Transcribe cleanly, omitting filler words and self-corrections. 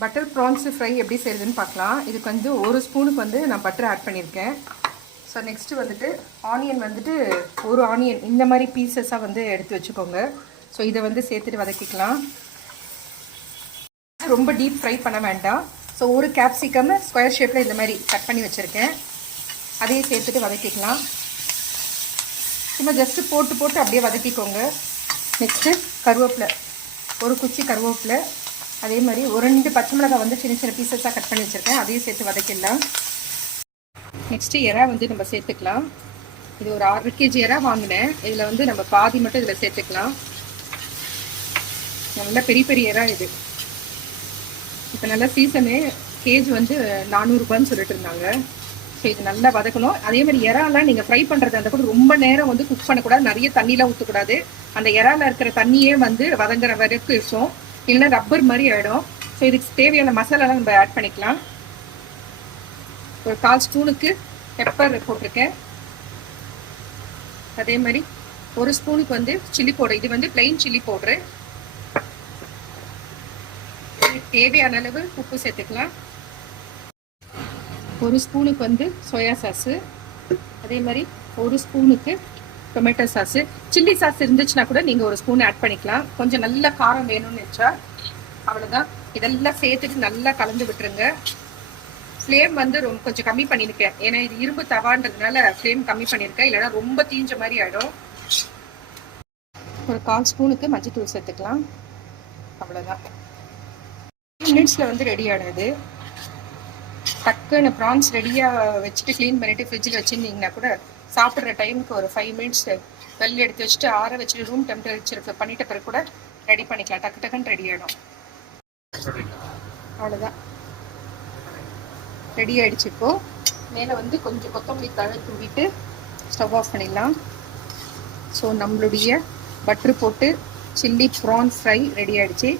Butter prawns fry எப்படி செய்யுதுன்னு பார்க்கலாம். இதுக்கு வந்து ஒரு ஸ்பூனுக்கு வந்து நான் பட்டர் ஆட் பண்ணியிருக்கேன். ஸோ நெக்ஸ்ட்டு வந்துட்டு ஆனியன் வந்துட்டு ஒரு ஆனியன் இந்த மாதிரி பீசஸாக வந்து எடுத்து வச்சுக்கோங்க. ஸோ இதை வந்து சேர்த்துட்டு வதக்கிக்கலாம். ரொம்ப டீப் ஃப்ரை பண்ண வேண்டாம். ஸோ ஒரு கேப்சிகம் ஸ்கொயர் ஷேப்பில் இந்த மாதிரி கட் பண்ணி வச்சுருக்கேன். அதையும் சேர்த்துட்டு வதக்கிக்கலாம். சும்மா ஜஸ்ட்டு போட்டு அப்படியே வதக்கிக்கோங்க. நெக்ஸ்ட்டு கருவேப்பிலை, ஒரு குச்சி கருவேப்பிலை, அதே மாதிரி ஒரு 2 பச்சை மிளகாய் வந்து சின்ன சின்ன பீசஸாக கட் பண்ணி வச்சுருக்கேன். அதையும் சேர்த்து வதக்கிடலாம். நெக்ஸ்ட்டு எறா வந்து நம்ம சேர்த்துக்கலாம். இது ஒரு 6 kg எறா வாங்கினேன். இதில் வந்து நம்ம பாதி மட்டும் இதில் சேர்த்துக்கலாம். நல்ல பெரிய பெரிய எறா இது. இப்போ நல்ல சீசனு, கேஜ் வந்து 400 ரூபான்னு சொல்லிட்டு இருந்தாங்க. ஸோ இது நல்லா வதக்கணும். அதே மாதிரி இறாலாம் நீங்கள் ஃப்ரை பண்ணுறது அந்த கூட ரொம்ப நேரம் வந்து குக் பண்ணக்கூடாது. நிறைய தண்ணிலாம் ஊற்றக்கூடாது. அந்த இறால இருக்கிற தண்ணியே வந்து வதங்குற வரைக்கும் இருக்கும், இல்லைன்னா ரப்பர் மாதிரி ஆகிடும். ஸோ இதுக்கு தேவையான மசாலாலாம் நம்ம ஆட் பண்ணிக்கலாம். ஒரு 1/4 ஸ்பூனுக்கு பெப்பர் போட்டிருக்கேன். அதே மாதிரி 1 ஸ்பூனுக்கு வந்து சில்லி பவுடர். இது வந்து பிளெயின் சில்லி பவுட்ரு. தேவையான அளவு உப்பு சேர்த்துக்கலாம். 1 ஸ்பூனுக்கு வந்து சோயா சாஸு. அதே மாதிரி 1 ஸ்பூனுக்கு டொமேட்டோ சாஸு. சில்லி சாஸ் இருந்துச்சுன்னா கூட நீங்கள் 1 ஸ்பூன் ஆட் பண்ணிக்கலாம். கொஞ்சம் நல்ல காரம் வேணும்னு வச்சா. அவ்வளோதான். இதெல்லாம் சேர்த்துட்டு நல்லா கலந்து விட்டுருங்க. ஃப்ளேம் வந்து கொஞ்சம் கம்மி பண்ணியிருக்கேன். ஏன்னா இது இரும்பு தவான்றதுனால ஃப்ளேம் கம்மி பண்ணியிருக்கேன். இல்லைன்னா ரொம்ப தீஞ்ச மாதிரி ஆகிடும். ஒரு 1/4 ஸ்பூனுக்கு மஞ்சள் தூள் சேர்த்துக்கலாம். அவ்வளோதான். 2 மினிட்ஸில் வந்து ரெடி ஆகிடுது. டக்குன்னு ப்ரான்ஸ் ரெடியாக வச்சுட்டு க்ளீன் பண்ணிவிட்டு ஃப்ரிட்ஜில் வச்சுருந்தீங்கன்னா கூட சாப்பிட்ற டைமுக்கு ஒரு 5 மினிட்ஸ் வெளில எடுத்து வச்சுட்டு ஆற வச்சுட்டு ரூம் டெம்பரேச்சர் பண்ணிட்ட பிறகு கூட ரெடி பண்ணிக்கலாம். டக்குன்னு ரெடி ஆகிடும். அவ்வளோதான், ரெடி ஆகிடுச்சு. இப்போது மேலே வந்து கொஞ்சம் கொத்தமல்லி தழை தூவிட்டு ஸ்டவ் ஆஃப் பண்ணிடலாம். ஸோ நம்மளுடைய பட்ரு போட்டு சில்லி ப்ரான்ஸ் ஃப்ரை ரெடி ஆகிடுச்சு.